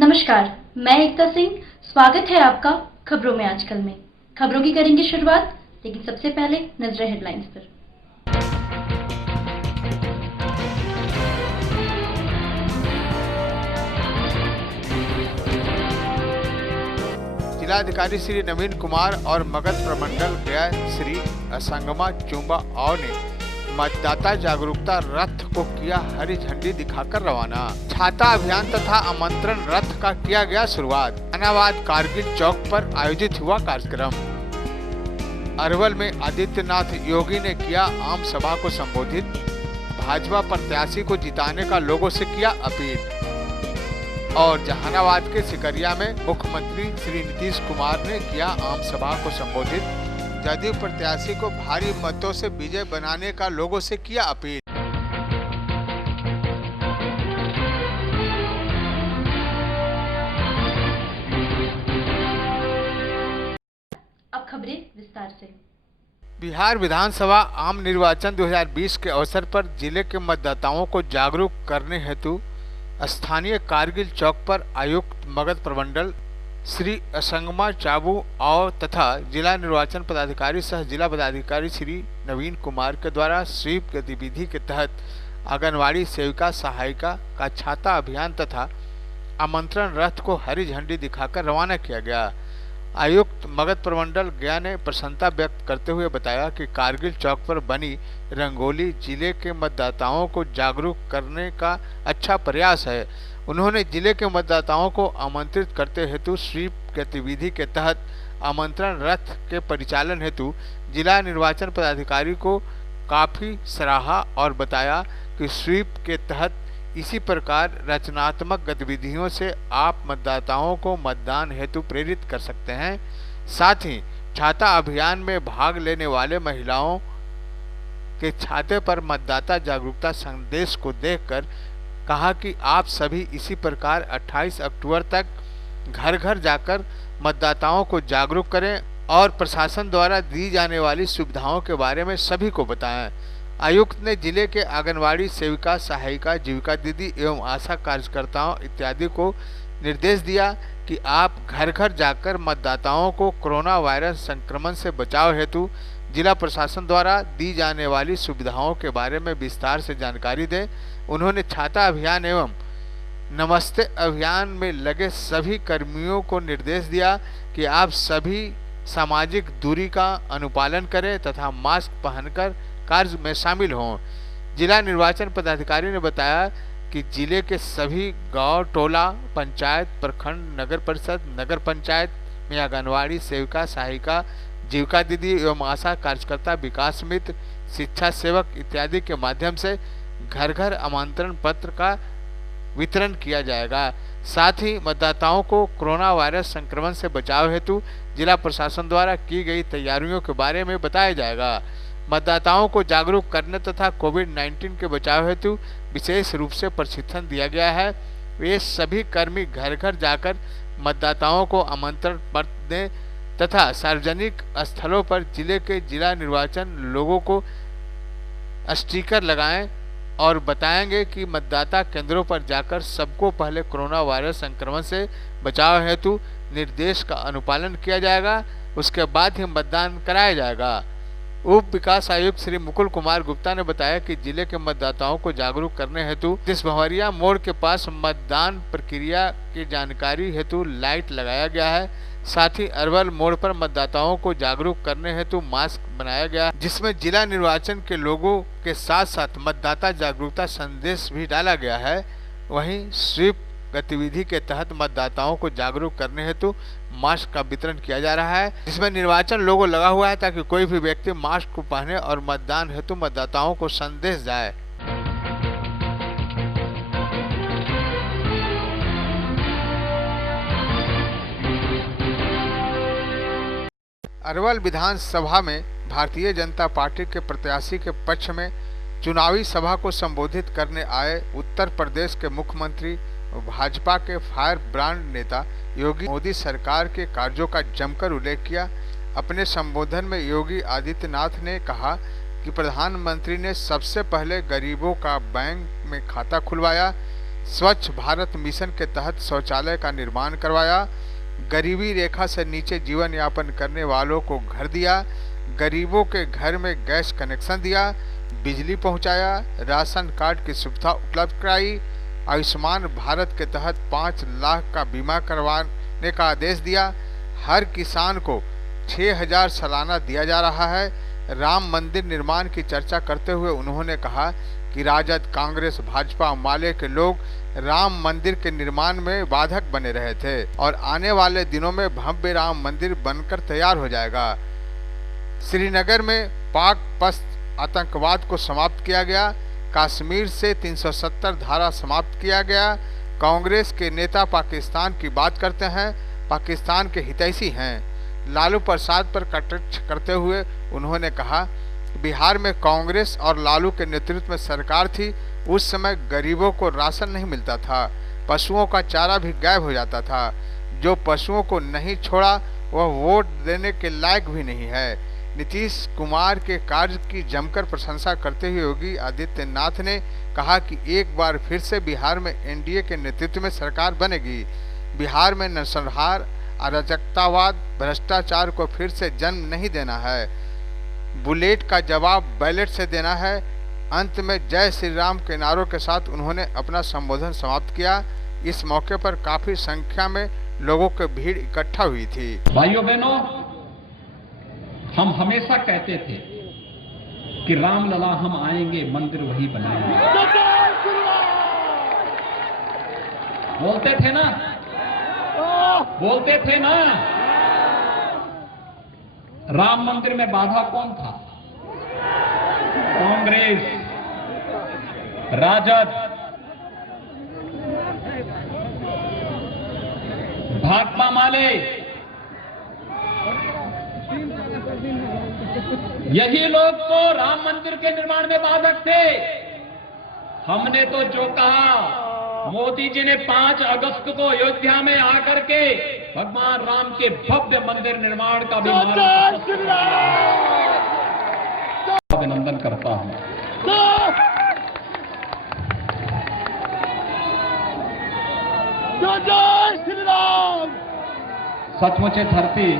नमस्कार, मैं एकता सिंह। स्वागत है आपका खबरों में आजकल में। खबरों की करेंगे शुरुआत, लेकिन सबसे पहले नजरें हेडलाइंस पर। जिलाधिकारी श्री नवीन कुमार और मगध प्रमंडल गया श्री असंगमा चुम्बा और ने मतदाता जागरूकता रथ को किया हरी झंडी दिखाकर रवाना। छाता अभियान तथा आमंत्रण रथ का किया गया शुरुआत। जहानाबाद कारगिल चौक पर आयोजित हुआ कार्यक्रम। अरवल में आदित्यनाथ योगी ने किया आम सभा को संबोधित। भाजपा प्रत्याशी को जिताने का लोगों से किया अपील। और जहानाबाद के सिकरिया में मुख्यमंत्री श्री नीतीश कुमार ने किया आम सभा को संबोधित। जदयू प्रत्याशी को भारी मतों से विजय बनाने का लोगों से किया अपील। अब खबरें विस्तार से। बिहार विधानसभा आम निर्वाचन 2020 के अवसर पर जिले के मतदाताओं को जागरूक करने हेतु स्थानीय कारगिल चौक पर आयुक्त मगध प्रमंडल श्री असंगमा चाबू और तथा जिला निर्वाचन पदाधिकारी सह जिला पदाधिकारी श्री नवीन कुमार के द्वारा स्वीप गतिविधि के तहत आंगनवाड़ी सेविका सहायिका का छाता अभियान तथा आमंत्रण रथ को हरी झंडी दिखाकर रवाना किया गया। आयुक्त मगध प्रमंडल गया ने प्रसन्नता व्यक्त करते हुए बताया कि कारगिल चौक पर बनी रंगोली जिले के मतदाताओं को जागरूक करने का अच्छा प्रयास है। उन्होंने जिले के मतदाताओं को आमंत्रित करते हेतु स्वीप गतिविधि के तहत आमंत्रण रथ के परिचालन हेतु जिला निर्वाचन पदाधिकारी को काफी सराहा और बताया कि स्वीप के तहत इसी प्रकार रचनात्मक गतिविधियों से आप मतदाताओं को मतदान हेतु प्रेरित कर सकते हैं। साथ ही छाता अभियान में भाग लेने वाले महिलाओं के छाते पर मतदाता जागरूकता संदेश को देखकर कहा कि आप सभी इसी प्रकार 28 अक्टूबर तक घर घर जाकर मतदाताओं को जागरूक करें और प्रशासन द्वारा दी जाने वाली सुविधाओं के बारे में सभी को बताएं। आयुक्त ने जिले के आंगनवाड़ी सेविका सहायिका जीविका दीदी एवं आशा कार्यकर्ताओं इत्यादि को निर्देश दिया कि आप घर घर जाकर मतदाताओं को कोरोना वायरस संक्रमण से बचाव हेतु जिला प्रशासन द्वारा दी जाने वाली सुविधाओं के बारे में विस्तार से जानकारी दें। उन्होंने छाता अभियान एवं नमस्ते अभियान में लगे सभी कर्मियों को निर्देश दिया कि आप सभी सामाजिक दूरी का अनुपालन करें तथा मास्क पहनकर कार्य में शामिल हों। जिला निर्वाचन पदाधिकारी ने बताया कि जिले के सभी गांव, टोला, पंचायत, प्रखंड, नगर परिषद, नगर पंचायत में आंगनवाड़ी सेविका सहायिका जीविका दीदी एवं आशा कार्यकर्ता, विकास मित्र, शिक्षा सेवक इत्यादि के माध्यम से घर घर आमंत्रण पत्र का वितरण किया जाएगा। साथ ही मतदाताओं को कोरोना वायरस संक्रमण से बचाव हेतु जिला प्रशासन द्वारा की गई तैयारियों के बारे में बताया जाएगा। मतदाताओं को जागरूक करने तथा कोविड-19 के बचाव हेतु विशेष रूप से प्रशिक्षण दिया गया है। वे सभी कर्मी घर घर जाकर मतदाताओं को आमंत्रण पत्र दें तथा सार्वजनिक स्थलों पर जिले के जिला निर्वाचन लोगों को स्टिकर लगाएं और बताएंगे कि मतदाता केंद्रों पर जाकर सबको पहले कोरोना वायरस संक्रमण से बचाव हेतु निर्देश का अनुपालन किया जाएगा, उसके बाद ही मतदान कराया जाएगा। उप विकास आयुक्त श्री मुकुल कुमार गुप्ता ने बताया कि जिले के मतदाताओं को जागरूक करने हेतु जिस भंवरिया मोड़ के पास मतदान प्रक्रिया की जानकारी हेतु लाइट लगाया गया है। साथ ही अरवल मोड़ पर मतदाताओं को जागरूक करने हेतु मास्क बनाया गया, जिसमें जिला निर्वाचन के लोगों के साथ साथ मतदाता जागरूकता संदेश भी डाला गया है। वहीं स्वीप गतिविधि के तहत मतदाताओं को जागरूक करने हेतु मास्क का वितरण किया जा रहा है, जिसमें निर्वाचन लोगो लगा हुआ है ताकि कोई भी व्यक्ति मास्क को पहने और मतदान हेतु मतदाताओं को संदेश जाए। अरवल विधानसभा में भारतीय जनता पार्टी के प्रत्याशी के पक्ष में चुनावी सभा को संबोधित करने आए उत्तर प्रदेश के मुख्यमंत्री भाजपा के फायर ब्रांड नेता योगी मोदी सरकार के कार्यों का जमकर उल्लेख किया। अपने संबोधन में योगी आदित्यनाथ ने कहा कि प्रधानमंत्री ने सबसे पहले गरीबों का बैंक में खाता खुलवाया, स्वच्छ भारत मिशन के तहत शौचालय का निर्माण करवाया, गरीबी रेखा से नीचे जीवन यापन करने वालों को घर दिया, गरीबों के घर में गैस कनेक्शन दिया, बिजली पहुंचाया, राशन कार्ड की सुविधा उपलब्ध कराई, आयुष्मान भारत के तहत 5 लाख का बीमा करवाने का आदेश दिया, हर किसान को 6,000 सालाना दिया जा रहा है। राम मंदिर निर्माण की चर्चा करते हुए उन्होंने कहा कि राजद, कांग्रेस, भाजपा, माले के लोग राम मंदिर के निर्माण में बाधक बने रहे थे और आने वाले दिनों में भव्य राम मंदिर बनकर तैयार हो जाएगा। श्रीनगर में पाक पश्त आतंकवाद को समाप्त किया गया, कश्मीर से 370 धारा समाप्त किया गया। कांग्रेस के नेता पाकिस्तान की बात करते हैं, पाकिस्तान के हितैषी हैं। लालू प्रसाद पर कटाक्ष करते हुए उन्होंने कहा, बिहार में कांग्रेस और लालू के नेतृत्व में सरकार थी, उस समय गरीबों को राशन नहीं मिलता था, पशुओं का चारा भी गायब हो जाता था। जो पशुओं को नहीं छोड़ा वह वोट देने के लायक भी नहीं है। नीतीश कुमार के कार्य की जमकर प्रशंसा करते हुए योगी आदित्यनाथ ने कहा कि एक बार फिर से बिहार में एनडीए के नेतृत्व में सरकार बनेगी। बिहार में नरसंहार, अराजकतावाद, भ्रष्टाचार को फिर से जन्म नहीं देना है। बुलेट का जवाब बैलेट से देना है। अंत में जय श्री राम के नारों के साथ उन्होंने अपना संबोधन समाप्त किया। इस मौके पर काफी संख्या में लोगों की भीड़ इकट्ठा हुई थी। भाइयों बहनों, हम हमेशा कहते थे कि रामलला हम आएंगे, मंदिर वही बनाएंगे। बोलते थे ना, बोलते थे ना। राम मंदिर में बाधा कौन था? कांग्रेस, राजद, भाकपा माले, यही लोग तो राम मंदिर के निर्माण में बाधक थे। हमने तो जो कहा, मोदी जी ने 5 अगस्त को अयोध्या में आकर के भगवान राम के भव्य मंदिर निर्माण का भी अभिनंदन करता हूं। जय श्री राम। सचमुच ये धरती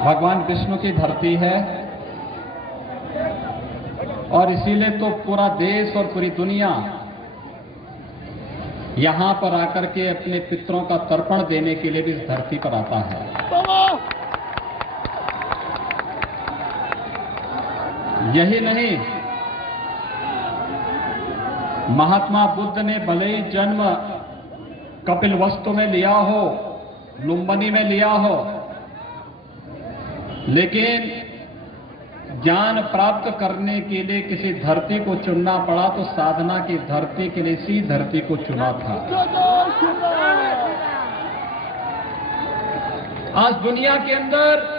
भगवान विष्णु की धरती है और इसीलिए तो पूरा देश और पूरी दुनिया यहां पर आकर के अपने पितरों का तर्पण देने के लिए भी इस धरती पर आता है। यही नहीं, महात्मा बुद्ध ने भले ही जन्म कपिलवस्तु में लिया हो, लुम्बिनी में लिया हो, लेकिन ज्ञान प्राप्त करने के लिए किसी धरती को चुनना पड़ा तो साधना की धरती के लिए इसी धरती को चुना था। आज दुनिया के अंदर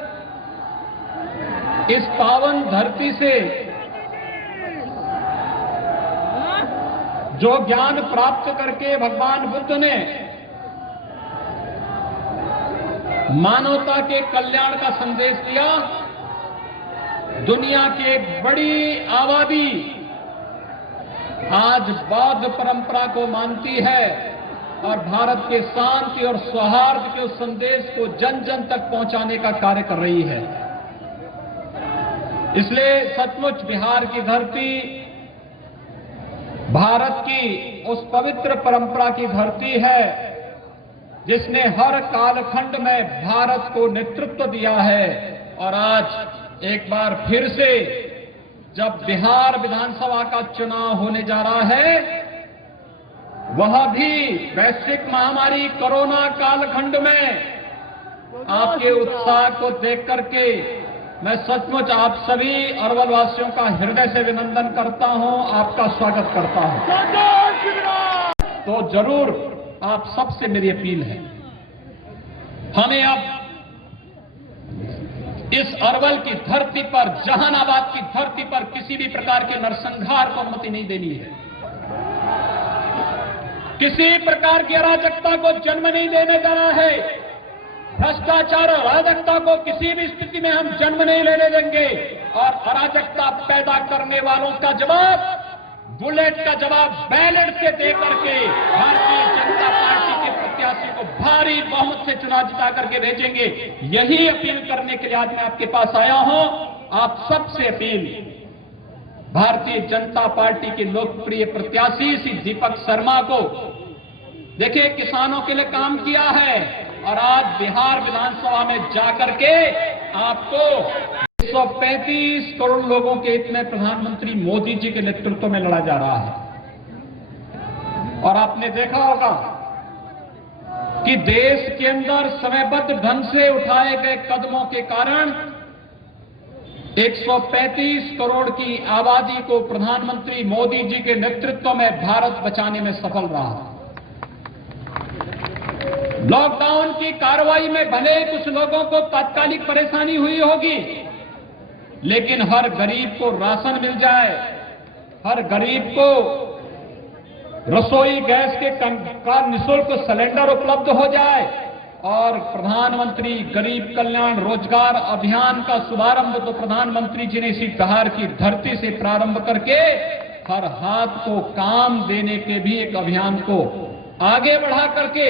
इस पावन धरती से जो ज्ञान प्राप्त करके भगवान बुद्ध ने मानवता के कल्याण का संदेश दिया, दुनिया की एक बड़ी आबादी आज बौद्ध परंपरा को मानती है और भारत के शांति और सौहार्द के उस संदेश को जन जन तक पहुंचाने का कार्य कर रही है। इसलिए सचमुच बिहार की धरती भारत की उस पवित्र परंपरा की धरती है जिसने हर कालखंड में भारत को नेतृत्व दिया है। और आज एक बार फिर से जब बिहार विधानसभा का चुनाव होने जा रहा है, वह भी वैश्विक महामारी कोरोना कालखंड में आपके उत्साह को देख करके मैं सचमुच आप सभी अरवल वासियों का हृदय से अभिनंदन करता हूं, आपका स्वागत करता हूं। तो जरूर आप सबसे मेरी अपील है, हमें अब इस अरवल की धरती पर, जहानाबाद की धरती पर किसी भी प्रकार के नरसंहार को अनुमति नहीं देनी है। किसी प्रकार की अराजकता को जन्म नहीं देने देना है। भ्रष्टाचार और अराजकता को किसी भी स्थिति में हम जन्म नहीं लेने देंगे और अराजकता पैदा करने वालों का जवाब बुलेट का जवाब बैलेट से देकर के भारतीय जनता पार्टी के प्रत्याशी को भारी बहुमत से चुनाव जिता करके भेजेंगे। यही अपील करने के लिए आज मैं आपके पास आया हूं। आप सबसे अपील, भारतीय जनता पार्टी के लोकप्रिय प्रत्याशी श्री दीपक शर्मा को, देखिए किसानों के लिए काम किया है और आज बिहार विधानसभा में जाकर के आपको 135 करोड़ लोगों के हित में प्रधानमंत्री मोदी जी के नेतृत्व में लड़ा जा रहा है। और आपने देखा होगा कि देश के अंदर समयबद्ध ढंग से उठाए गए कदमों के कारण 135 करोड़ की आबादी को प्रधानमंत्री मोदी जी के नेतृत्व में भारत बचाने में सफल रहा। लॉकडाउन की कार्रवाई में भले कुछ लोगों को तात्कालिक परेशानी हुई होगी, लेकिन हर गरीब को राशन मिल जाए, हर गरीब को रसोई गैस का निःशुल्क सिलेंडर उपलब्ध हो जाए और प्रधानमंत्री गरीब कल्याण रोजगार अभियान का शुभारंभ तो प्रधानमंत्री जी ने इसी बिहार की धरती से प्रारंभ करके हर हाथ को काम देने के भी एक अभियान को आगे बढ़ा करके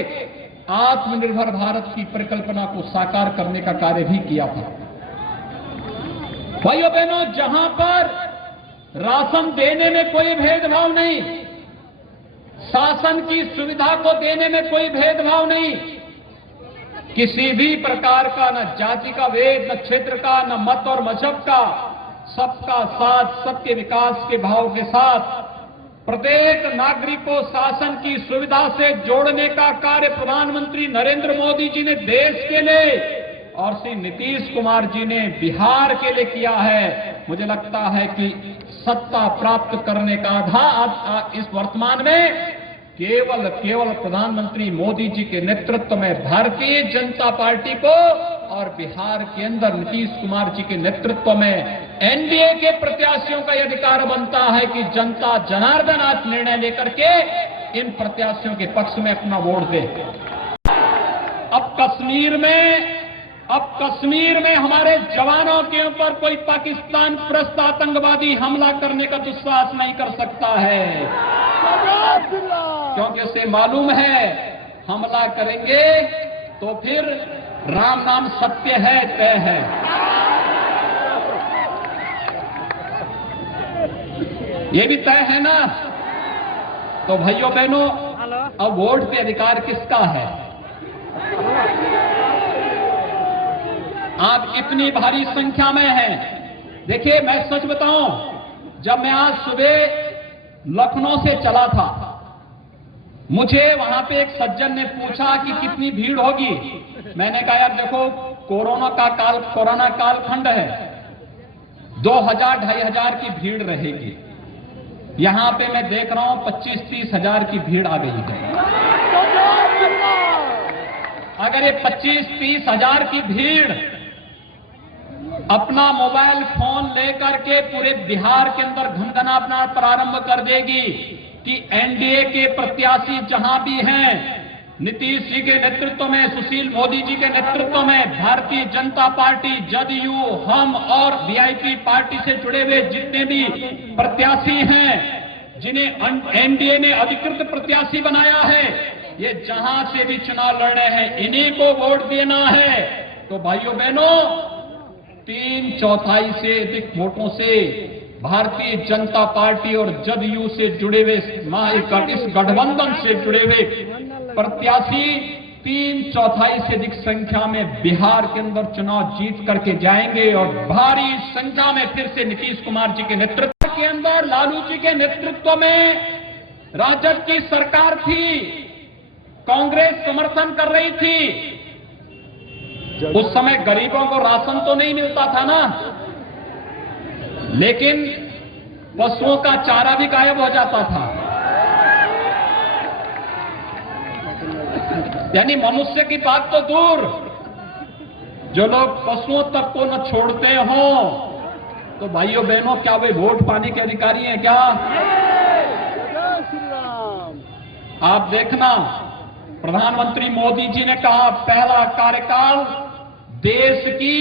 आत्मनिर्भर भारत की परिकल्पना को साकार करने का कार्य भी किया था। भाइयों बहनों, जहां पर राशन देने में कोई भेदभाव नहीं, शासन की सुविधा को देने में कोई भेदभाव नहीं, किसी भी प्रकार का न जाति का वेद, न क्षेत्र का, न मत और मजहब का, सबका साथ सबके विकास के भाव के साथ प्रत्येक नागरिक को शासन की सुविधा से जोड़ने का कार्य प्रधानमंत्री नरेंद्र मोदी जी ने देश के लिए और श्री नीतीश कुमार जी ने बिहार के लिए किया है। मुझे लगता है कि सत्ता प्राप्त करने का आधार इस वर्तमान में केवल प्रधानमंत्री मोदी जी के नेतृत्व में भारतीय जनता पार्टी को और बिहार के अंदर नीतीश कुमार जी के नेतृत्व में एनडीए के प्रत्याशियों का यह अधिकार बनता है कि जनता जनार्दन आज निर्णय लेकर के इन प्रत्याशियों के पक्ष में अपना वोट दे। अब कश्मीर में हमारे जवानों के ऊपर कोई पाकिस्तान प्रस्त आतंकवादी हमला करने का दुस्साहस नहीं कर सकता है, क्योंकि उसे मालूम है हमला करेंगे तो फिर राम नाम सत्य है, तय है। ये भी तय है ना। तो भाइयों बहनों, अब वोट पे अधिकार किसका है? आप इतनी भारी संख्या में हैं। देखिए, मैं सच बताऊं, जब मैं आज सुबह लखनऊ से चला था, मुझे वहां पे एक सज्जन ने पूछा कि कितनी भीड़ होगी। मैंने कहा यार देखो, कोरोना कालखंड है, 2000-2500 की भीड़ रहेगी। यहां पे मैं देख रहा हूं 25-30 हजार की भीड़ आ गई है। अगर ये 25-30 हजार की भीड़ अपना मोबाइल फोन लेकर के पूरे बिहार के अंदर घुनघनाना प्रारंभ कर देगी कि एनडीए के प्रत्याशी जहां भी हैं, नीतीश जी के नेतृत्व में, सुशील मोदी जी के नेतृत्व में, भारतीय जनता पार्टी, जदयू, हम और वीआईपी पार्टी से जुड़े हुए जितने भी प्रत्याशी हैं, जिन्हें एनडीए ने अधिकृत प्रत्याशी बनाया है, ये जहां से भी चुनाव लड़ रहे हैं, इन्हीं को वोट देना है। तो भाइयों बहनों, 3/4 से अधिक वोटों से भारतीय जनता पार्टी और जदयू से जुड़े हुए इस गठबंधन से जुड़े हुए प्रत्याशी 3/4 से अधिक संख्या में बिहार के अंदर चुनाव जीत करके जाएंगे और भारी संख्या में फिर से नीतीश कुमार जी के नेतृत्व के अंदर, लालू जी के नेतृत्व में राजद की सरकार थी, कांग्रेस समर्थन कर रही थी। उस समय गरीबों को राशन तो नहीं मिलता था ना, लेकिन पशुओं का चारा भी गायब हो जाता था। यानी मनुष्य की बात तो दूर, जो लोग पशुओं तक को न छोड़ते हो, तो भाइयों बहनों, क्या वे वोट पाने के अधिकारी हैं क्या? आप देखना, प्रधानमंत्री मोदी जी ने कहा पहला कार्यकाल देश की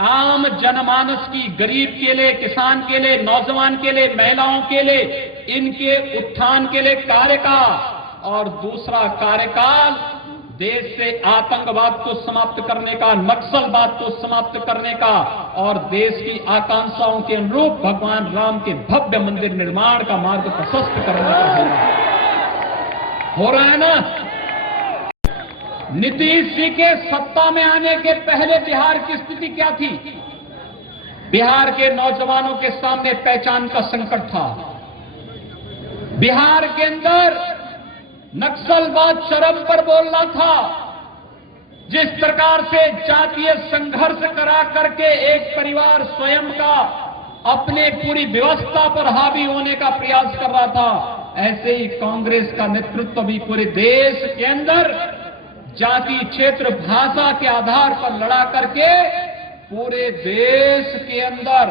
आम जनमानस की, गरीब के लिए, किसान के लिए, नौजवान के लिए, महिलाओं के लिए इनके उत्थान के लिए कार्यकाल और दूसरा कार्यकाल देश से आतंकवाद को समाप्त करने का, नक्सलवाद को समाप्त करने का और देश की आकांक्षाओं के अनुरूप भगवान राम के भव्य मंदिर निर्माण का मार्ग प्रशस्त करने का हो रहा है ना। नीतीश जी के सत्ता में आने के पहले बिहार की स्थिति क्या थी? बिहार के नौजवानों के सामने पहचान का संकट था। बिहार के अंदर नक्सलवाद चरम पर बोल रहा था। जिस प्रकार से जातीय संघर्ष करा करके एक परिवार स्वयं का अपने पूरी व्यवस्था पर हावी होने का प्रयास कर रहा था, ऐसे ही कांग्रेस का नेतृत्व भी पूरे देश के अंदर जाति, क्षेत्र, भाषा के आधार पर लड़ा करके पूरे देश के अंदर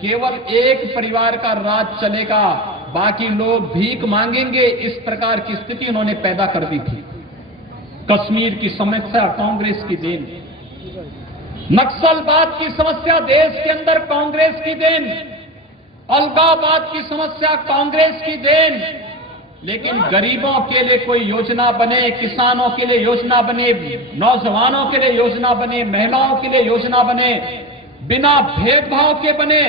केवल एक परिवार का राज चलेगा, बाकी लोग भीख मांगेंगे, इस प्रकार की स्थिति उन्होंने पैदा कर दी थी। कश्मीर की समस्या कांग्रेस की देन, नक्सलवाद की समस्या देश के अंदर कांग्रेस की देन, अलगाववाद की समस्या कांग्रेस की देन। लेकिन गरीबों के लिए कोई योजना बने, किसानों के लिए योजना बने, नौजवानों के लिए योजना बने, महिलाओं के लिए योजना बने, बिना भेदभाव के बने,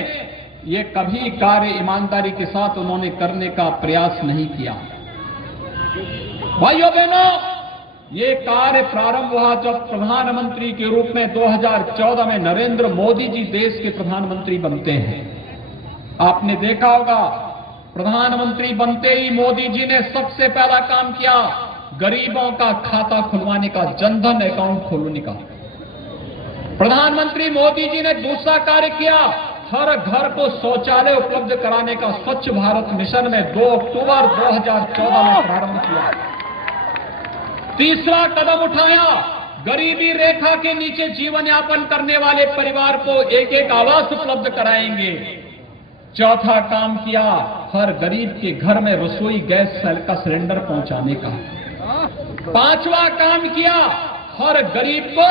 ये कभी कार्य ईमानदारी के साथ उन्होंने करने का प्रयास नहीं किया। भाइयों बहनों, ये कार्य प्रारंभ हुआ जब प्रधानमंत्री के रूप में 2014 में नरेंद्र मोदी जी देश के प्रधानमंत्री बनते हैं। आपने देखा होगा, प्रधानमंत्री बनते ही मोदी जी ने सबसे पहला काम किया गरीबों का खाता खुलवाने का, जनधन अकाउंट खोलने का। प्रधानमंत्री मोदी जी ने दूसरा कार्य किया, हर घर को शौचालय उपलब्ध कराने का स्वच्छ भारत मिशन में 2 अक्टूबर 2014 में प्रारंभ किया। तीसरा कदम उठाया, गरीबी रेखा के नीचे जीवन यापन करने वाले परिवार को एक एक आवास उपलब्ध कराएंगे। चौथा काम किया, हर गरीब के घर में रसोई गैस का सिलेंडर पहुंचाने का। पांचवा काम किया, हर गरीब को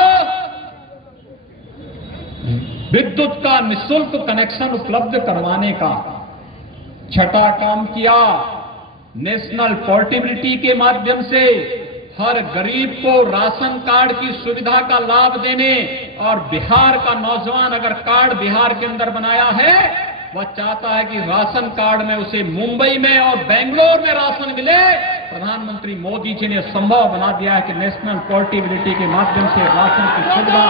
विद्युत का निःशुल्क कनेक्शन उपलब्ध करवाने का। छठा काम किया, नेशनल पोर्टेबिलिटी के माध्यम से हर गरीब को राशन कार्ड की सुविधा का लाभ देने, और बिहार का नौजवान अगर कार्ड बिहार के अंदर बनाया है, वह चाहता है कि राशन कार्ड में उसे मुंबई में और बेंगलोर में राशन मिले। प्रधानमंत्री मोदी जी ने संभव बना दिया है कि नेशनल पोर्टेबिलिटी के माध्यम से राशन की सुविधा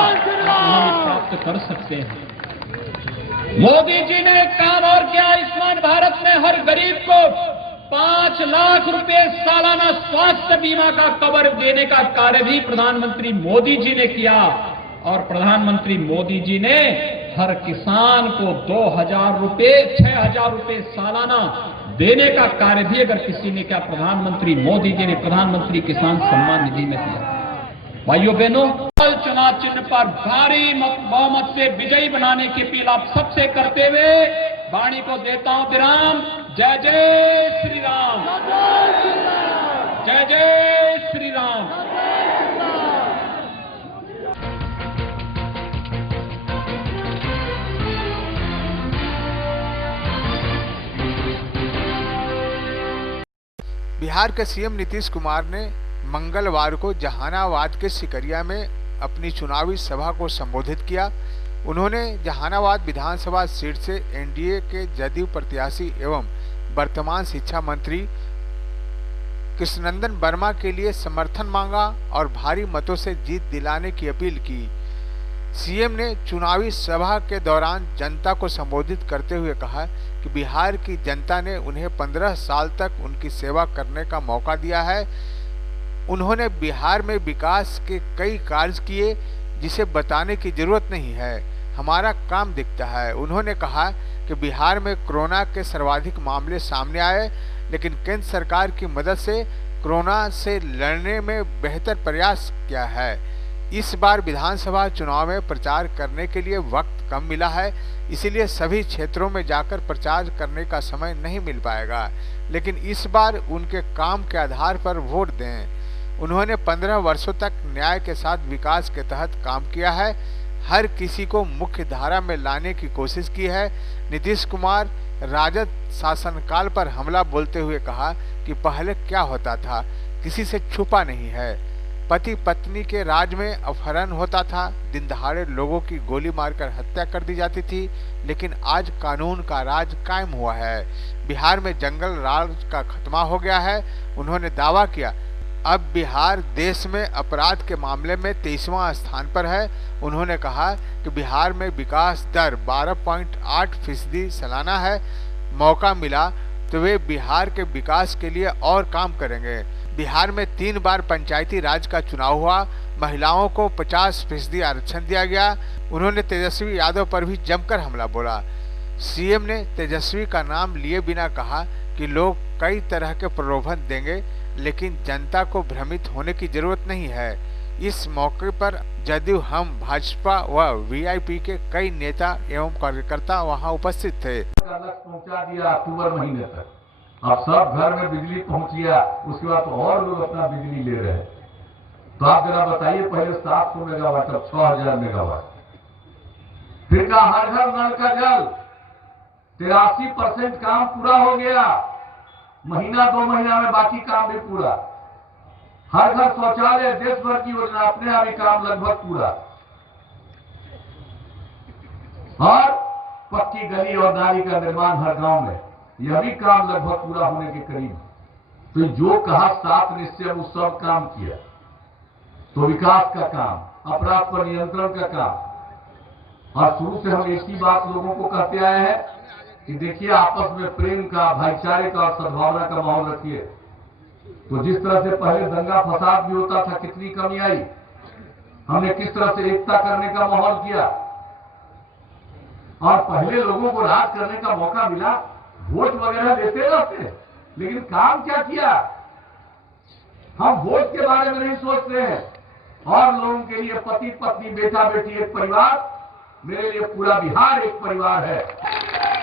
आप प्राप्त कर सकते हैं। मोदी जी ने एक काम और किया, आयुष्मान भारत में हर गरीब को 5 लाख रुपए सालाना स्वास्थ्य बीमा का कवर देने का कार्य भी प्रधानमंत्री मोदी जी ने किया। और प्रधानमंत्री मोदी जी ने हर किसान को 2,000 रुपए, 6,000 रुपए सालाना देने का कार्य भी अगर किसी ने क्या, प्रधानमंत्री मोदी जी ने प्रधानमंत्री किसान सम्मान निधि में दिया। भाइयों बहनों, कल चुनाव चिन्ह पर भारी बहुमत से विजयी बनाने की अपील आप सबसे करते हुए वाणी को देता हूं विराम। जय जय श्री राम, जय जय श्री राम। बिहार के सीएम नीतीश कुमार ने मंगलवार को जहानाबाद के सिकरिया में अपनी चुनावी सभा को संबोधित किया। उन्होंने जहानाबाद विधानसभा सीट से एनडीए के जदयू प्रत्याशी एवं वर्तमान शिक्षा मंत्री कृष्णनंदन वर्मा के लिए समर्थन मांगा और भारी मतों से जीत दिलाने की अपील की। सीएम ने चुनावी सभा के दौरान जनता को संबोधित करते हुए कहा कि बिहार की जनता ने उन्हें 15 साल तक उनकी सेवा करने का मौका दिया है। उन्होंने बिहार में विकास के कई कार्य किए जिसे बताने की जरूरत नहीं है, हमारा काम दिखता है। उन्होंने कहा कि बिहार में कोरोना के सर्वाधिक मामले सामने आए, लेकिन केंद्र सरकार की मदद से कोरोना से लड़ने में बेहतर प्रयास किया है। इस बार विधानसभा चुनाव में प्रचार करने के लिए वक्त कम मिला है, इसीलिए सभी क्षेत्रों में जाकर प्रचार करने का समय नहीं मिल पाएगा, लेकिन इस बार उनके काम के आधार पर वोट दें। उन्होंने 15 वर्षों तक न्याय के साथ विकास के तहत काम किया है, हर किसी को मुख्य धारा में लाने की कोशिश की है। नीतीश कुमार राजद शासनकाल पर हमला बोलते हुए कहा कि पहले क्या होता था, किसी से छुपा नहीं है। पति पत्नी के राज में अपहरण होता था, दिन दहाड़े लोगों की गोली मारकर हत्या कर दी जाती थी, लेकिन आज कानून का राज कायम हुआ है। बिहार में जंगल राज का खत्मा हो गया है। उन्होंने दावा किया, अब बिहार देश में अपराध के मामले में 23वां स्थान पर है। उन्होंने कहा कि बिहार में विकास दर 12.8% सालाना है। मौका मिला तो वे बिहार के विकास के लिए और काम करेंगे। बिहार में 3 बार पंचायती राज का चुनाव हुआ, महिलाओं को 50% आरक्षण दिया गया। उन्होंने तेजस्वी यादव पर भी जमकर हमला बोला। सीएम ने तेजस्वी का नाम लिए बिना कहा कि लोग कई तरह के प्रलोभन देंगे, लेकिन जनता को भ्रमित होने की जरूरत नहीं है। इस मौके पर जदयू, हम, भाजपा व वीआईपी के कई नेता एवं कार्यकर्ता वहां उपस्थित थे। पहुंचा दिया अक्टूबर महीने तक, अब सब घर में बिजली पहुंच गया, उसके बाद तो और लोग अपना बिजली ले रहे हैं। तो आप जरा बताइए, पहले 700 मेगावाट, अब 6000 मेगावाट। फिर कहा हर घर नल का जल, 83% काम पूरा हो गया। महीना 2 महीना में बाकी काम भी पूरा। हर घर शौचालय, देश भर की योजना, अपने आप ही काम लगभग पूरा। और पक्की गली और नाली का निर्माण हर गांव में, यह भी काम लगभग पूरा होने के करीब। तो जो कहा 7 निश्चय, वो सब काम किया। तो विकास का काम, अपराध पर नियंत्रण का काम। और शुरू से हम एक ही बात लोगों को कहते आए हैं कि देखिए, आपस में प्रेम का, भाईचारे का और सद्भावना का माहौल रखिए। तो जिस तरह से पहले दंगा फसाद भी होता था, कितनी कमी आई। हमने किस तरह से एकता करने का माहौल किया। और पहले लोगों को राज करने का मौका मिला, वोट वगैरह देते रहते, लेकिन काम क्या किया। हम वोट के बारे में नहीं सोचते हैं। और लोगों के लिए पति पत्नी, बेटा बेटी एक परिवार, मेरे लिए पूरा बिहार एक परिवार है।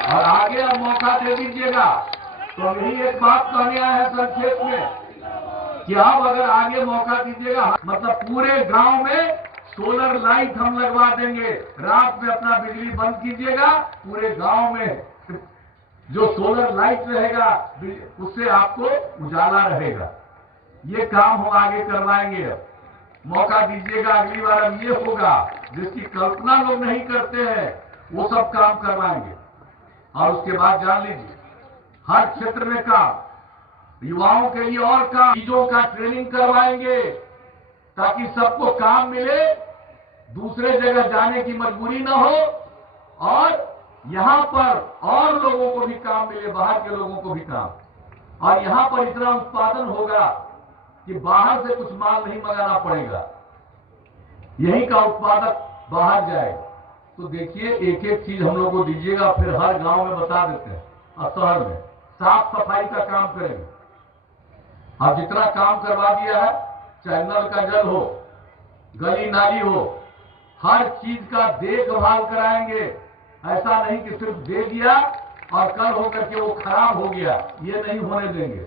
और आगे अब मौका दे दीजिएगा। तो यही एक बात कहने आए हैं संक्षेप में कि अब अगर आगे मौका दीजिएगा, मतलब पूरे गांव में सोलर लाइट हम लगवा देंगे। रात में अपना बिजली बंद कीजिएगा, पूरे गांव में जो सोलर लाइट रहेगा उससे आपको उजाला रहेगा। ये काम हम आगे करवाएंगे। मौका दीजिएगा, अगली बार अब ये होगा जिसकी कल्पना लोग नहीं करते हैं, वो सब काम करवाएंगे। और उसके बाद जान लीजिए, हर क्षेत्र में काम, युवाओं के लिए और काम, चीजों का ट्रेनिंग करवाएंगे ताकि सबको काम मिले, दूसरे जगह जाने की मजबूरी न हो और यहां पर और लोगों को भी काम मिले, बाहर के लोगों को भी काम। और यहां पर इतना उत्पादन होगा कि बाहर से कुछ माल नहीं मंगाना पड़ेगा, यहीं का उत्पादक बाहर जाएगा। तो देखिए, एक एक चीज हम लोग को दीजिएगा, फिर हर गांव में बता देते हैं। और शहर में साफ सफाई का काम करेंगे। अब जितना काम करवा दिया है, चाहे नल का जल हो, गली नाली हो, हर चीज का देखभाल कराएंगे। ऐसा नहीं कि सिर्फ दे दिया और कल होकर के वो खराब हो गया, ये नहीं होने देंगे।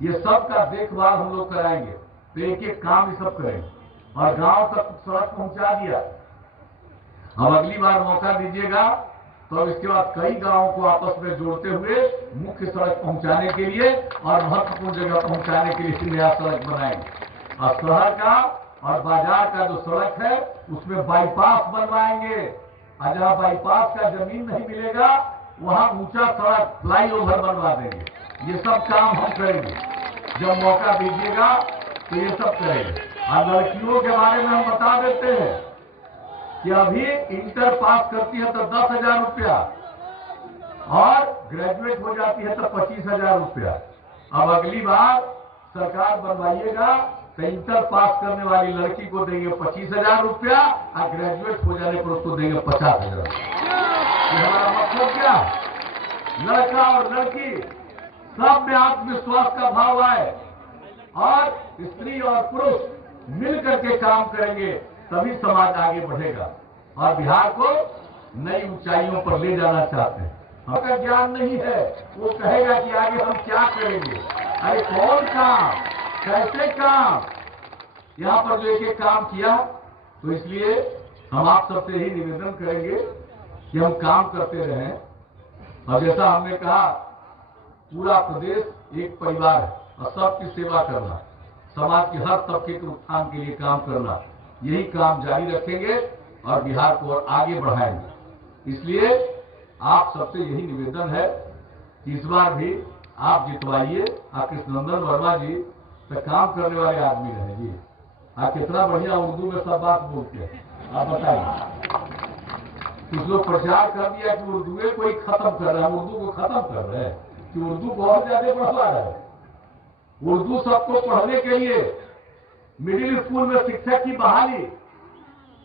ये सब का देखभाल हम लोग कराएंगे। तो एक एक काम ये सब करेंगे। और गांव तक सड़क पहुंचा दिया। अब अगली बार मौका दीजिएगा तो इसके बाद कई गांवों को आपस में जोड़ते हुए मुख्य सड़क पहुंचाने के लिए और महत्वपूर्ण जगह पहुंचाने के लिए नया सड़क बनाएंगे। और शहर का और बाजार का जो सड़क है उसमें बाईपास बनवाएंगे। और जहां बाईपास का जमीन नहीं मिलेगा वहां ऊंचा सड़क, फ्लाईओवर बनवा देंगे। ये सब काम हम करेंगे। जब मौका दीजिएगा तो ये सब करेंगे। और लड़कियों के बारे में हम बता देते हैं कि अभी इंटर पास करती है तो 10,000 रुपया और ग्रेजुएट हो जाती है तो 25,000 रुपया। अब अगली बार सरकार बनवाइएगा तो इंटर पास करने वाली लड़की को देंगे 25,000 रुपया और ग्रेजुएट हो जाने पर उसको देंगे 50,000। हमारा मतलब क्या, लड़का और लड़की सब में आत्मविश्वास का भाव आए और स्त्री और पुरुष मिल करके काम करेंगे, तभी समाज आगे बढ़ेगा और बिहार को नई ऊंचाइयों पर ले जाना चाहते हैं। हमका ज्ञान नहीं है, वो कहेगा कि आगे हम क्या करेंगे। अरे कौन काम, कैसे काम, यहाँ पर जो एक काम किया। तो इसलिए हम आप सबसे ही निवेदन करेंगे कि हम काम करते रहें और जैसा हमने कहा, पूरा प्रदेश एक परिवार है और सबकी सेवा करना, समाज के हर तबके के उत्थान के लिए काम करना, यही काम जारी रखेंगे और बिहार को और आगे बढ़ाएंगे। इसलिए आप सबसे यही निवेदन है कि इस बार भी आप जितवाइए। आप कृष्णनंदन वर्मा जी तो काम करने वाले आदमी रहे जी, आप कितना बढ़िया उर्दू में सब बात बोलते हैं, आप बताइए। कुछ लोग प्रचार कर दिया कि उर्दू कोई खत्म कर रहा है, उर्दू को खत्म कर रहे हैं कि उर्दू को और ज्यादा बढ़ा रहे हैं। उर्दू सबको पढ़ने के लिए मिडिल स्कूल में शिक्षक की बहाली,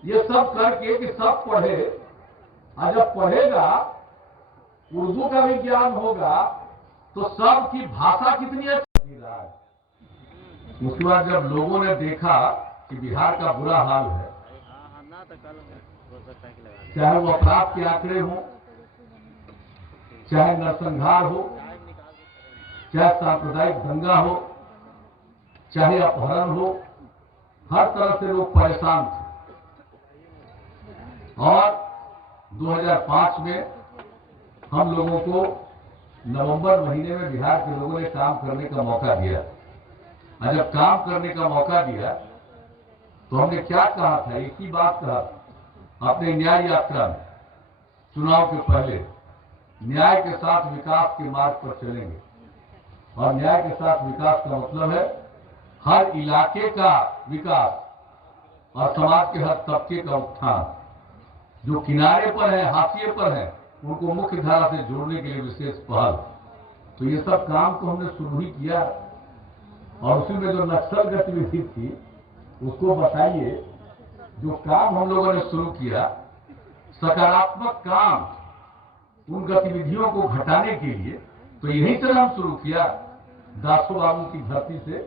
ये सब करके कि सब पढ़े, और जब पढ़ेगा उर्दू का भी ज्ञान होगा तो सबकी भाषा कितनी अच्छी है। उसके बाद जब लोगों ने देखा कि बिहार का बुरा हाल है, चाहे वो अपराध के आंकड़े हों, चाहे नरसंहार हो, चाहे सांप्रदायिक दंगा हो, चाहे अपहरण हो, हर तरह से लोग परेशान थे। और 2005 में हम लोगों को नवंबर महीने में बिहार के लोगों ने काम करने का मौका दिया, और जब काम करने का मौका दिया तो हमने क्या कहा था, एक ही बात कहा अपने न्याय यात्रा में, चुनाव के पहले, न्याय के साथ विकास के मार्ग पर चलेंगे। और न्याय के साथ विकास का मतलब है हर इलाके का विकास और समाज के हर तबके का उत्थान। जो किनारे पर है, हाशिए पर है, उनको मुख्य धारा से जोड़ने के लिए विशेष पहल। तो ये सब काम तो हमने शुरू ही किया, और उसी में जो नक्सल गतिविधि थी उसको बताइए। जो काम हम लोगों ने शुरू किया, सकारात्मक काम, उन गतिविधियों को घटाने के लिए, तो यहीं से हम शुरू किया। दासो बाबू की धरती से,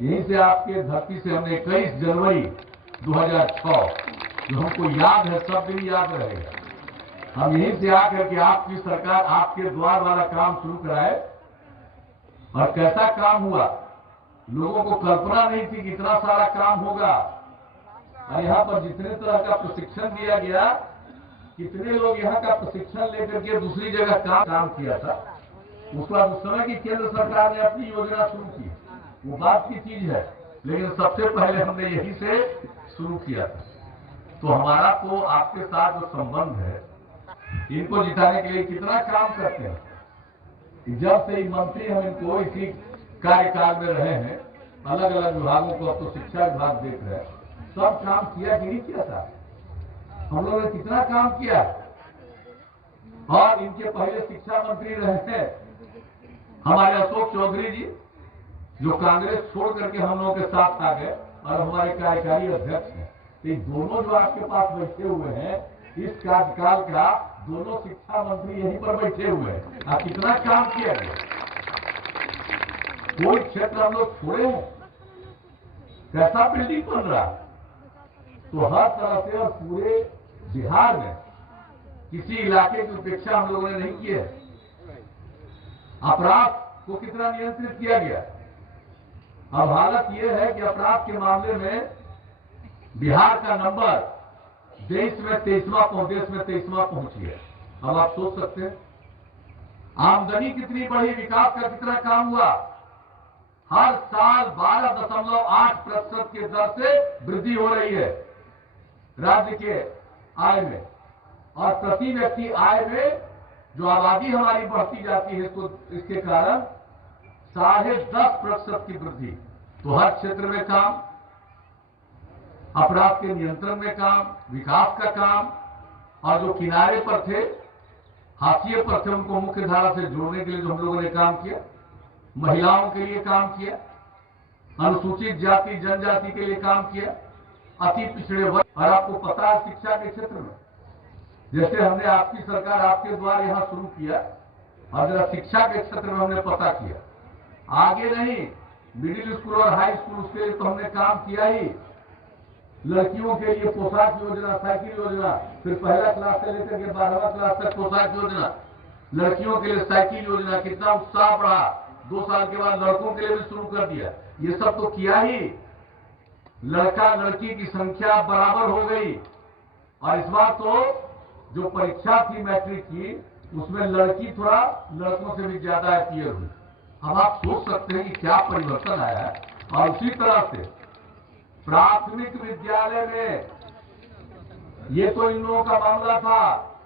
यहीं से आपके धरती से हमने 21 जनवरी 2006, जो हमको याद है, सब दिन याद रहेगा, हम यहीं से आकर के आपकी सरकार, आपके द्वार वाला काम शुरू कराए। और कैसा काम हुआ, लोगों को कल्पना नहीं थी कि इतना सारा काम होगा। और यहाँ पर जितने तरह का प्रशिक्षण दिया गया, कितने लोग यहाँ का प्रशिक्षण लेकर के दूसरी जगह काम किया था। उसके बाद उस समय की केंद्र सरकार ने अपनी योजना शुरू की, वो बात की चीज है, लेकिन सबसे पहले हमने यही से शुरू किया था। तो हमारा तो आपके साथ जो संबंध है, इनको जिताने के लिए कितना काम करते हैं। जब से मंत्री हम इनको इसी कार्यकाल में रहे हैं, अलग अलग विभागों को, अब तो शिक्षा विभाग देख रहे हैं, सब काम किया कि नहीं किया था, हम लोगों ने कितना काम किया। और इनके पहले शिक्षा मंत्री रहे थे हमारे अशोक चौधरी जी, जो कांग्रेस छोड़ करके हम लोगों के साथ आ गए और हमारे कार्यकारी अध्यक्ष हैं। तो दोनों जो आपके पास बैठे हुए हैं, इस कार्यकाल का दोनों शिक्षा मंत्री यहीं पर बैठे हुए हैं। आप कितना काम किया गया, कोई क्षेत्र हम लोग छोड़े हैं, कैसा बिल्डिंग बन रहा। तो हर तरह से और पूरे बिहार में किसी इलाके की उपेक्षा हम लोगों ने नहीं की है। अपराध को कितना नियंत्रित किया गया। अब हालत यह है कि अपराध के मामले में बिहार का नंबर देश में 23वां पहुंच गया। अब आप सोच सकते हैं आमदनी कितनी बढ़ी, विकास का कितना काम हुआ। हर साल 12.8% की दर से वृद्धि हो रही है राज्य के आय में, और प्रति व्यक्ति आय में जो आबादी हमारी बढ़ती जाती है, इसके कारण 10.5% की वृद्धि। तो हर क्षेत्र में काम, अपराध के नियंत्रण में काम, विकास का काम, और जो किनारे पर थे, हाशिए पर थे, उनको मुख्य धारा से जोड़ने के लिए जो हम लोगों ने काम किया, महिलाओं के लिए काम किया, अनुसूचित जाति जनजाति के लिए काम किया, अति पिछड़े वर्ग। और आपको पता है शिक्षा के क्षेत्र में जैसे हमने आपकी सरकार आपके द्वारा यहां शुरू किया, और जरा शिक्षा के क्षेत्र में हमने पता किया, आगे नहीं, मिडिल स्कूल और हाई स्कूल, उसके लिए तो हमने काम किया ही। लड़कियों के लिए पोशाक योजना, साइकिल योजना, फिर पहला क्लास से लेकर के 12वां क्लास तक पोशाक योजना, लड़कियों के लिए साइकिल योजना, कितना उत्साह बढ़ा। 2 साल के बाद लड़कों के लिए भी शुरू कर दिया। ये सब तो किया ही। लड़का लड़की की संख्या बराबर हो गई। और इस बार तो जो परीक्षा थी मैट्रिक की, उसमें लड़की थोड़ा लड़कों से भी ज्यादा अपीयर हुई। अब आप सोच सकते हैं कि क्या परिवर्तन आया है। और उसी तरह से प्राथमिक विद्यालय में, ये तो इन लोगों का मामला था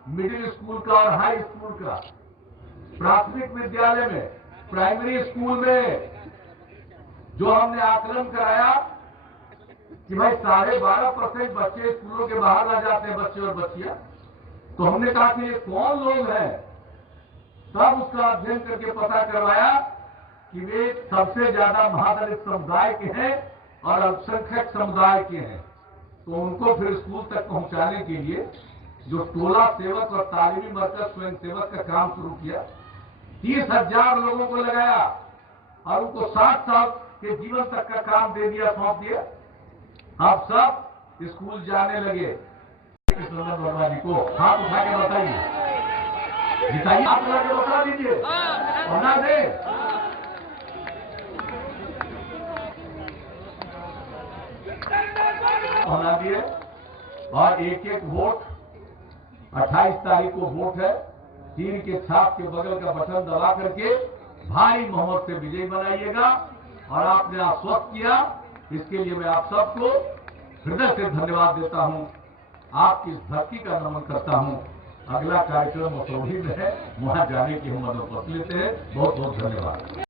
मिडिल स्कूल का और हाई स्कूल का, प्राथमिक विद्यालय में, प्राइमरी स्कूल में जो हमने आकलन कराया कि भाई 12.5% बच्चे स्कूलों के बाहर आ जाते हैं, बच्चे और बच्चियां, तो हमने कहा कि ये कौन लोग हैं। तब उसका अध्ययन करके पता करवाया कि वे सबसे ज्यादा महादलित समुदाय के हैं और अल्पसंख्यक समुदाय के हैं। तो उनको फिर स्कूल तक पहुंचाने के लिए जो टोला सेवक और तालीमी मरकज स्वयं सेवक का काम शुरू किया, 30,000 लोगों को लगाया और उनको 60 साल के जीवन तक का काम दे दिया, सौंप दिया। आप सब स्कूल जाने लगे। कृष्णनंदन वर्मा जी को हाथ उठा के बताइए, जिताइए, हाथ उठा के बता दीजिए, होना दे। होना दिए। और एक एक वोट 28 तारीख को वोट है, तीर के छाप के बगल का बटन दबा करके भारी मोहम्मद से विजयी बनाइएगा। और आपने आश्वस्त किया, इसके लिए मैं आप सबको हृदय से धन्यवाद देता हूं, आपकी इस धरती का नमन करता हूं। अगला कार्यक्रम मसौढ़ी में है, वहां जाने की हम अनुमति लेते हैं। बहुत बहुत धन्यवाद।